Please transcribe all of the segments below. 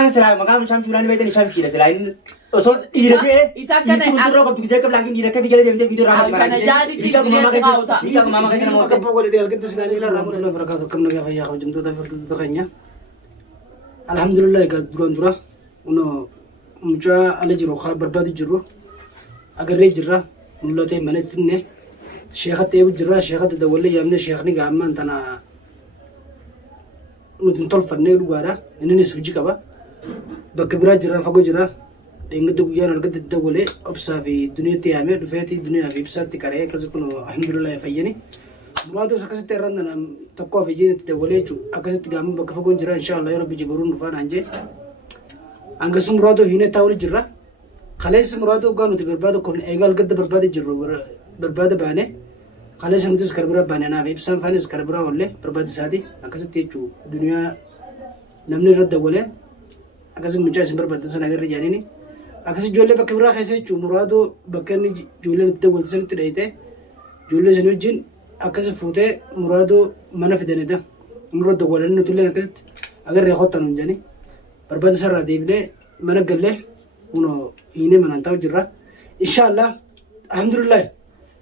Makan sila, makan Syamsulan ni betul Syamsi dah selain. So ireke. Itu untuk rokok tu saya kebelakang ireke bicara dia video ramai. Isa mama kasi, isa mama kasi na mo. Kapag ko dia kita sila nila rahmatullahi wabarakatuh. Kam naga kaya ko jumto ta firtu ta kanya. Alhamdulillah ga durandura. Uno mucha ala jiro kha barbadi jiro. Agar re jirra mulate mane finne. Sheikh te jirra sheikh te dawle yamne sheikh ni ga amman tana. Nutin tol fanne dugara. Ini suji kaba. Bakibra jirra fago jirra. Dengan tu yang orang kata boleh observe dunia tiada, dufeti dunia website tikaraya kerja kuno alhamdulillah fayani. Muradu sekarang terang dalam toko fayani tidak boleh cu. Akan setiap kami bakal jiran insyaallah ya Rabbi jiburun nufan anje. Angga sumuradu hine tahu jirah. Kalau sumuradu kan untuk berbadu kon egal kata berbadu jiru berbadu bane. Kalau semuanya sekarang berapa bane na website fayani sekarang berapa oleh berbadu sadi. Akan setiap cu dunia namni rada boleh. Akan semuanya berbadu sana agar jadi ni. Akas jolle bakibra khase chu murado bakani jolle tawal san tidayte jolle sanujin akas fute murado mana fidanida murado walan nutulle akas agar rekhota nunjani barbad sarra dibne mana galle uno ine manantaw jirra inshallah alhamdulillah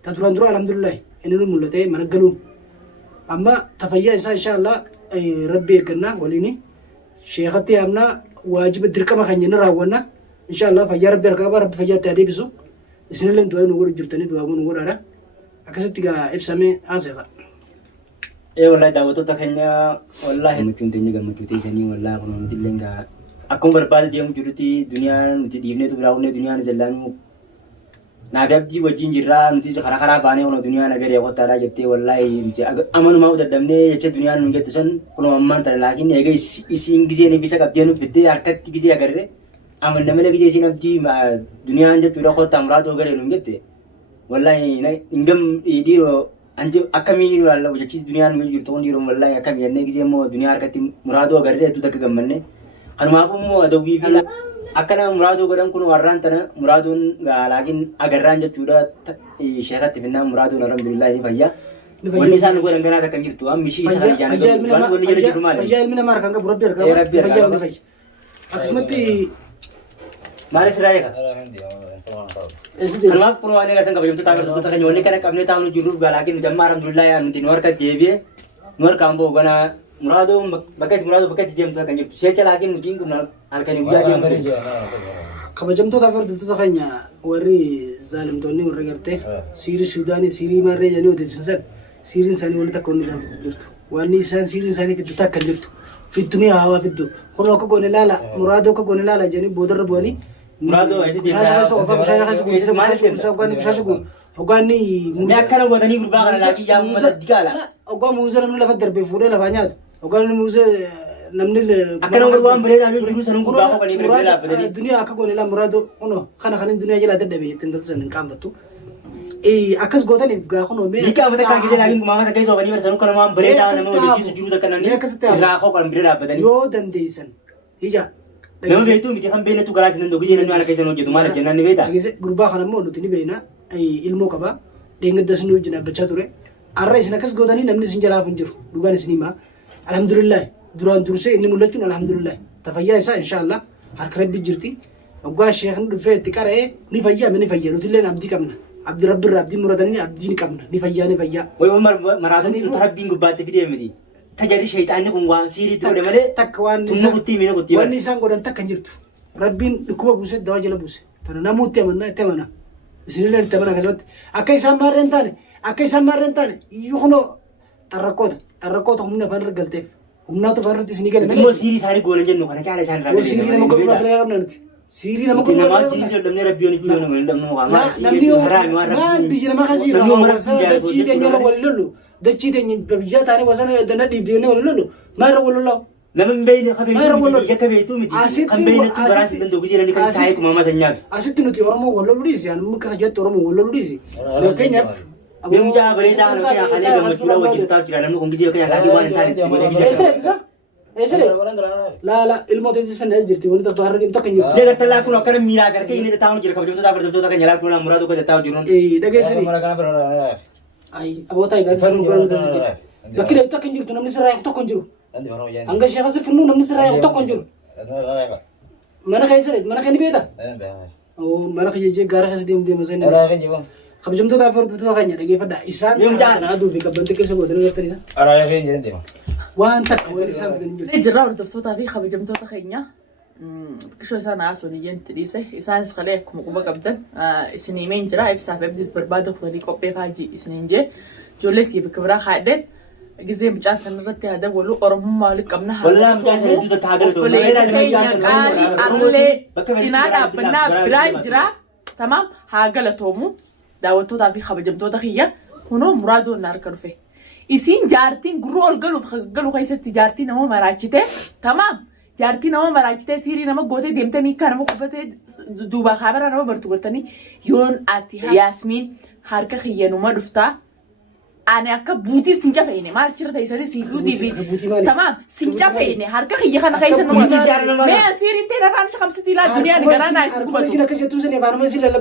tadurandura alhamdulillah enenu mulate mana galu amma tafayya isa inshallah rabbi kanna walini sheikhati amna wajib dirkama khanjina rawana إن شاء الله فجار بيركابا رب فجار تادي بسو السنة اللي ندوي نقول جرتني دوا نقول هذا أكيد تيجا إبسامي أزهر إيه والله دعوتو تكنيا والله ممكن تيجي كم ممكن تيجي والله كنا متلينغا أكون برباد ديام جرتي دنيا متدينه تبراونه دنيا نزلانو ناقب دي وجين جرا متيجي خرا خرا بانه ونا دنيا نغير يا خطارا جتة والله متي أمانو ما ودر دمنه يجت دنيا نمجت تسون كنا أمان ترى لكن يجي إسي إنجزي نبيسا كابتنو فيدي أركت تيجي أجره aman namanya kerja sih nanti dunia anja tuh rokok tamrat juga relung gitu, wallahi ingam ini lo anja akami ini lo Allah jadi dunia nunggu jurut orang di rumah wallahi akami ini kerja mau dunia arkati muradu agar dia itu tak kegamane, kan maaf mau ada wifi lah, akana muradu kadang kuno warran tanah muradu nggak lagi agar ranja tuh syarat tipenya muradu alhamdulillah ini faya, wani sana gue dengan ada kan gitu, misi sana jangan wani jadi di rumah. Faya ilmu nama kan berapa biar aksmati Mari serai kan? Kalau pun wanita kan kalau jumpa tamu tu kan nyoli kan kami tahu jurus galaki macam alhamdulillah ya nanti nuar kat dia nuar kambo gana murado bakat dia tu kan jumpa saya lagi mungkin kuna alkan juga dia. Kalau jam tu tafir tu kan ya wari zalim tu ni orang kerte siri Sudani siri mana jadi udah senset siri sani wali tak koni sampai jurtu wani siri sani kita tak kan jurtu fitu ni hawa fitu kalau aku goni lala murado aku goni lala jadi bodar buani Murado ऐसे दिखा है so apa saya kasih gue ogani मैं अक्कल वो तनी ग्रुप आकर लगी या मुझे दिखा ला oga muzer namni lafa darbe fure la banyat ogani muzer namni अक्कल वो हम बरे जाने जरूर सनूं को बाहों का नहीं बरे ला बदली dunia aka goni la murado ono khana khana dunia jela darbe tinda sanin kambatu akas godan ifga khono me Jika kita kaki dia lagi kumama tak kisah bani bersanu kalau mam bere dah namu udah kisah juru tak kanan ni rakho kalau bere dah berdani yo dan desan hija namu begitu miti kan bela tu kalau jenis dogi jenis ala kisah nojo tu mana jenis ni beda agise gruba khana mo nutini beina ilmu kaba dengan dasnu jina baca ture arra isna kas godani namni sinjala funjur dugan sinima alhamdulillah duran durse ini mulacun alhamdulillah tafayya isa insyaallah har karabbi jirti ogwa sheikh ndu fe tikare ni fayya nutilen abdi kamna abdi rabbi abdi muradani abdi ni kamna ni fayya woi umar maradani tu tarab bingu bate video medi tajari syaitan ni kungwa siri tu de male takwan tunna kutti mina kutti wani sang godan takanjirtu rabbin kuba buse dawajala buse tana namutti amanna temana isinile temana kasbat akai samarentane yukhno tarakota humna banr galtef humna to banr tisni gale mo siri sari golen jenno kana chala san rabi siri na ko bula dala gamna nuti siri na ko nama jiri jodam ne rabbi oni juno ngol dam no ma siri haram wa ma bijina ma khasi no mara dachi de nyala walulu dachi de nyin bijata ne wasana dana dibde ne walulu mara walulu لمن بين خبيث يكبيتو مدي كم بين تبراس بندو كجيرا ني كان سايكو ماما سنيات asitu nuti ormo walulu disi an muka jat ormo walulu disi lo kenya بيمجا بريدا no kaya khale ga masura wajib taw tira lamu kongi je kaya lagi wan tan esre la ilmo te disfen jirti woni to har dim to kanyu le garta la kuno kana mira gar kay ni taw jira kabjum to ta kanya la kuno murado ko taw jiron dage sini ay abota ay gar sunu ko bakire to kanyu to namni sira to kanju anga shekha se funu namni sira to kanju mana kayni beeda mana kayje gaara khas dem sen kabjamtoota afurtuuta kanya dhageeffadha isaan kana aduu fi qabbanti keessa godhanii gartanii waan takka wal isaan fidanii jiru jirra hordoftoota fi kabajamtoota keenya kishoo isaan haasoo niyyatti dhiise isaanis qalee akkuma quba qabdan isin himeen jira ibsaaf abdis barbaada kutanii qophee faajii isiniin jee ijoollee fi bakka biraa kaadheen ጊዜም ጫን ሰንረት ያደወሉ ኦሮሞማ ልቀምና ወላም ጫን ሰነዱ ተታገልቶ ቃሊ አርሌ ቲናዳብና ብራንጅራ ተማም ሃገለቶሙ ዳወቶታ ፊ ኸበጀምቶታ ኺያ ሆኖ ሙራዶ ናርከዱፌ ኢሲን ጃርቲን ጉሩ ኦልገሉ ፈገሉ ኸይሰት ጃርቲ ነው መራችቴ ተማም ጃርቲ ነው መራችቴ ሲሪ ነው ጎቴ ደምተ ሚካ ነው ቆበቴ ዱባ ኻበራ ነው በርቱ ጎተኒ ዮን አቲ ያስሚን ሃርከ ኺየኑ መዱፍታ أنا أكب بوتي سنجا فيني ما أرشرت يسري سيفو دي بي تمام سنجا فيني هركا خيّة خنا خيّة نمط ما أصير أنت رانش خمسة تلا دنيا قرانا يسكبتو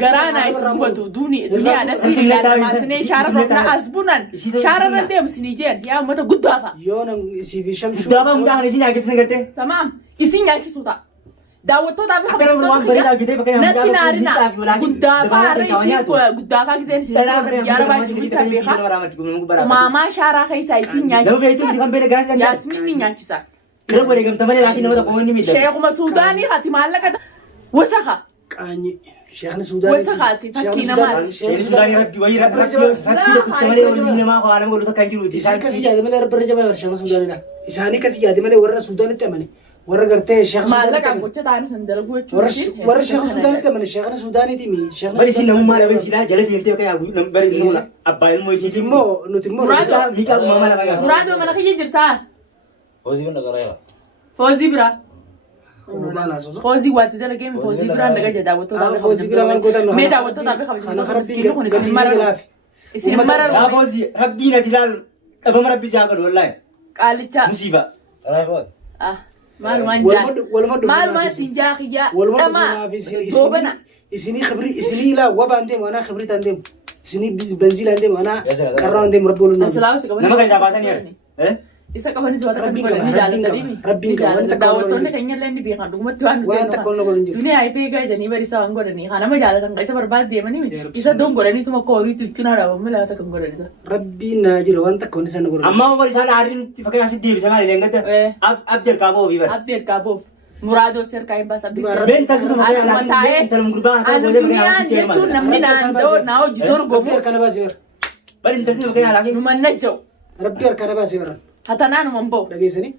قرانا يسكبتو دنيا أنا سير لا ما سنين شارب ربنا أسبونان شارب رندي مسنيجين يا متى قدافة يوم سيفي شمس قدافة مداه نسيني أكيد سنقرته تمام يسيني أكيد صوتا داوتو دافع كلام روان بريدا كده بكيا نتي نارنا قدافة رئيسي قدافة كذا نسيت يا رب أجيب تبيخا ماما شارع خيسا يسيني لو في يوم تكمل بين جالس ياسمين نيانكيسا كده وريكم تمانية لكن ما تقولني ميدا شيخ مسوداني خاتي مالك وسخة كاني شيخنا سوداني وسخاتي فكينا مال شيخ سوداني ربي ويا ربي تمانية ولا ما قال أنا بقوله تكاني ودي إسحاق كسي جاد ماله رب رجع ما شيخنا سوداني لا إسحاقني كسي جاد ماله ورا سوداني تمانية ورا قرتة شيخ سوداني مالك عم بتشة تاني سندلقوا ورا شيخ سوداني تمانية شيخنا سوداني تيمي شيخنا بس إنه ما له بس لا جلد يمتى بكيا أبو نمبر إنه أبا إنه يسيج تيمو نتيمو ميكا ماما لا بكيا مرادو ما نخيجي جرتان فوزي برا فوزي وقت ده لقيم فوزي برا نجا جدا وتو دابي فوزي برا من قدر ميدا وتو دابي خبيز مسكين كون اسم مرة اسم مرة يا فوزي ربي نتلال أبو مربي جاكل والله قالتها مصيبة مال ما نجا مال ما سنجا خيا أما بوبنا إسني خبري إسني لا وبا عندهم وأنا خبري عندهم إسني بنزيل عندهم وأنا كرر عندهم ربنا السلام عليكم نما كذا باسن ير isa qaban is wata rabbi kan rabbi kan wanta daawwattoonni keenya illee ni beekan dhugumatti waan nuti wanta kolla godhan jiru duniyaa ipee gaajanii bari isaa waan godhanii kana nama jaalatan isa barbaade deemanii isa doon godhanii tuma kooriitu ittuna dhaabamuu laata kan godhanita rabbi naa jira wanta koonni sana godhan amma wal isaan haarin fakkaata asi deebisa maali leengata abdel kaaboo fi bara abdel kaaboof muraadoo serkaa hin baasa ben takkisu asuma taa'ee anu duniyaan jechuun namni naa hojii dorgomu kana baasee bari takkisu fakkaata laakiin nu mannajja'u rabbi harkana baasee bara hatanaa nu manboo dhageessanii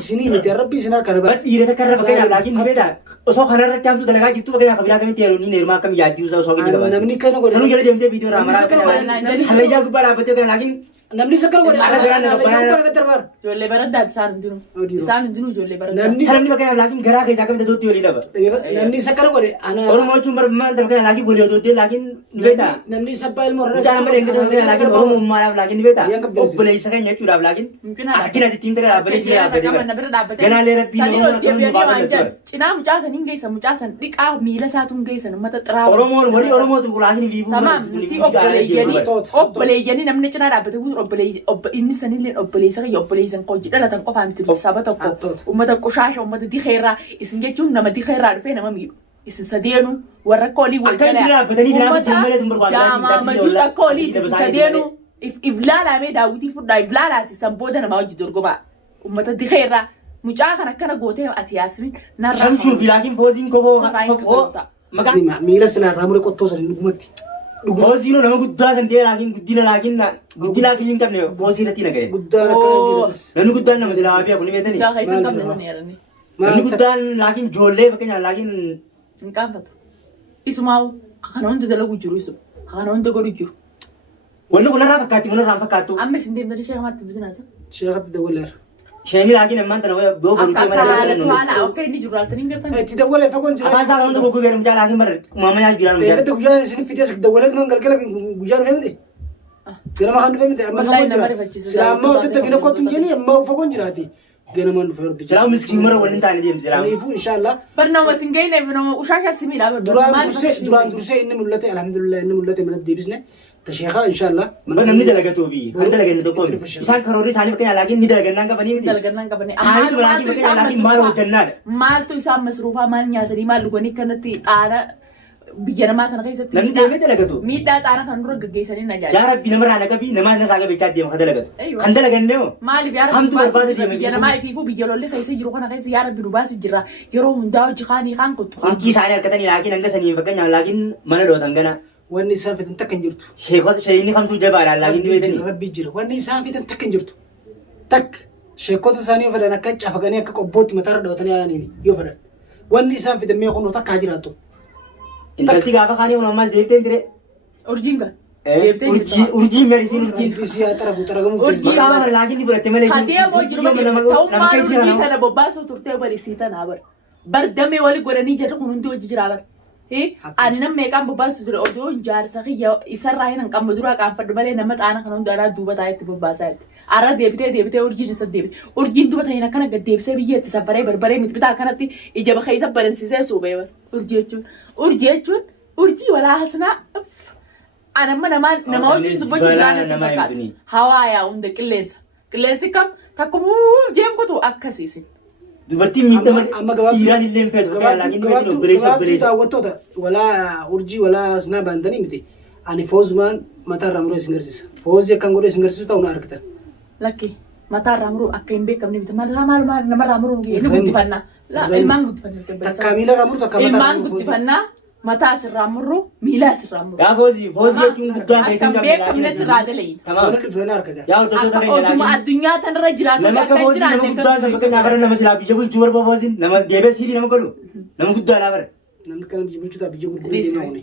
isinii miti rabbi isin harkana bas baasee dhiirota karra fakkaata laakiin beeda osoo kanarratti hamtu dalagaa jirtu fakkaata kabiraa kamitti yeroo ni neermaa akkam yaaddi usaa osoo gadi qabaate namni kana godhe sanuu jala deemtee viidiyoo raamaraa hallayyaa gubbaa dhaabbattee fakkaata laakiin namni isa kana godhe Ala biraan nama baraan ijoollee baraddaati isaan hundinuu ijoollee baraddaati namni Salamni fakkaata laakiin garaa keessaa kamitti dootti walii dhaba namni isa kana godhe ana Oromoo jechuun bara maal fakkaata laakiin walii dootti laakiin ni beektaa namni isa baay'ee ilmoo Mucaan amma deengata fakkaata laakiin Oromoo uummaadhaaf laakiin ni beektaa obboleessa keenya jechuudhaaf laakiin akkina ittiin tere dhaabbatee ganaalee rabbiin cinaa mucaa saniin geessan mucaa san dhiqaa miila isaatuun geessan ummata xiraa Oromoon warri Oromootu kulaasin biifuu tamaam nuti obboleeyyanii namni cinaa dhaabbate inni sanillee obboleessan hojii dhalatan qofaa miti saba tokko ummata qushaasha ummata dikeerraa isin jechuun nama dikeerraa dhufee nama miidhu isin sadeenu warra koolii wal jalaa ummata jaamaamaduu takkoolii isin sadeenu iflaalamee daawwitii fudhaa iflaalaati san booda nama hojii dorgomaa ummata dikeerraa mucaa kan akkana gootee ati yaasmin narraa Shamsuu fi laakiin fooziin koboo miila sinarraa mure qottoo sanii dhugumatti Fooziin nama guddaa san ta'e laakiin guddina hin qabne foozii irratti nagare guddaan akkana isiiratis namni guddaan nama silaa waabii akkuni beetanii guddaa keessa hin qabne sana jedhanii namni guddaan laakiin ijoollee fakkeenyaaf laakiin hin qaanfatu isumaawu kana hunda dalagu jiru isu kana hunda godhu jiru wanni kunarraa fakkaatti kunarraa fakkaattu amma isin deemtanii sheeka maatti bitinaasa sheekatti dawwaleera sheeni laakiin ammaan tana boo akka haala akka inni jiru laaltanii gartan itti dawwalee fagoon jira afaan isaa kan hunda goggoo garum jaa laakiin bara uumama yaa jiraan beekate guyyaan isin fidees dawwalee man galgala guyyaa dhufee miti ganama kan dhufee miti amma fagoon jira sila amma hojjette fina kottu hin jeeni amma fagoon jiraati ganamaan dhufee rabbi silaa miskiin mara waliin taane deemti silaa saniifuu inshallah barnooma singayne nama ushaasha simiidha duraan dursee inni mul'ate alhamdulillah inni mul'ate mana deebisne تشيخا إن شاء الله من نمني دلقتو بي كان دلقنا تقوم إنسان كروري ساني بكين لكن ندلقنا كفني مدي دلقنا كفني مالتو لكن مالو جنال مالتو إسام مصروفا مال نياتري مال لغني كانت أنا بيجنا ما كان كيسة نمني دلقنا دلقتو ميدا أنا كان روح جيساني نجار يا رب بينما رانا كبي نما نراجع بيجاد ديم خد دلقتو كان دلقنا هو مالي بيعرف هم تو برباد ديم بيجنا ما يفيفو بيجلو اللي كيسة يروح أنا كيسة يا رب بيروباس يجرا يروح منداو جخاني خان كنت كي ساني أركتني لكن أنك سني فكان لكن ما له تانغنا واني سافت انت كنجرتو شيء خم تو جبار لكن نويتني ربي جرا واني سافت انت كنجرتو تك شيكوت ثاني فدانا كچ افغاني كقبوت متر دوتني يعني يفر واني سافت مي خونو تك هاجراتو انت تيغا خاني وما ديفتين تري أورجينغا urji medicine urji بيسيا ترى بترغم urji kama lagi ni berarti malah خديا مو جرو تو ما urji تنا بباسو ترتي بري سيتا نابر بر دمي ولي غراني جت خونون دو جرابر إيه أنا نم مكان بباسو تر أودو جار سخي يا إسر راهين أنكم بدورا كان فرد بالي نمت أنا خنون دارا دوبا تايت بباسات أرا ديبتي urji نسد ديبت urji دوبا تاينا كنا قد ديب سبيه تسافري بربري متبدا كانت إجابة خيسة برنسي سوبيور urji ولا حسنا أنا ما وجدت بوجه جانا تفكر هوايا عند كلينس كم تكمل جيم كتو أكاسيسين dubartii miidhama Iiraan illee feetu kan laakiin nuti opereeshin daawwattoota walaa urjii walaa asnaa baantanii miti ani foozumaan mataa irraa muruu isin garsiisa foozii akkan godhee isin garsiisu ta'u na argitan lakki mataa irraa muruu akka hin beekamne miti maal namarraa muruu inni guddifannaa ilmaan guddifannaa takka miila irraa muruu takka ilmaan guddifannaa mataa asirraa muruu miila asirraa muruu yaa foozii jechuun guddaa keessan kan beekamne irraa dalayin wala dhufreen argatan yaa hordoftoota keenya oduma addunyaa tanarra jiraatu nama akka foozii nama guddaa san bakka nyaabara nama silaa biyya bulchuu barba fooziin nama deebee siilii nama galu nama guddaa laa bara namni kana biyya bulchuudhaaf biyya gurguruu deemaa oole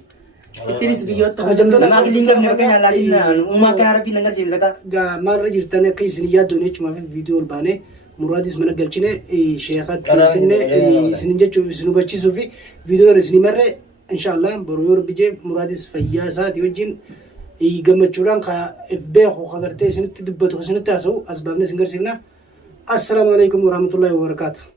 ittinis biyyoota kabajamtoota nama akiliin qabne bakka nyaa laakiin uumaa akkana rabbiin nan garsiifne dhagaa maalirra jirtan akka isin yaaddoon jechumaaf viidiyoo ol baanee muraadis mana galchine sheekhat finne isin jechuu isin hubachiisuu fi viidiyoo isin marre inshallah boru yor bije muraadis fayyaa isaati wajjin gammachuudhaan ka beeku agartee isinitti dubbatu isinitti haasa'u asbaabne isin garsiifna. Assalaamu alaykum warahmatullahi wabarakatuh.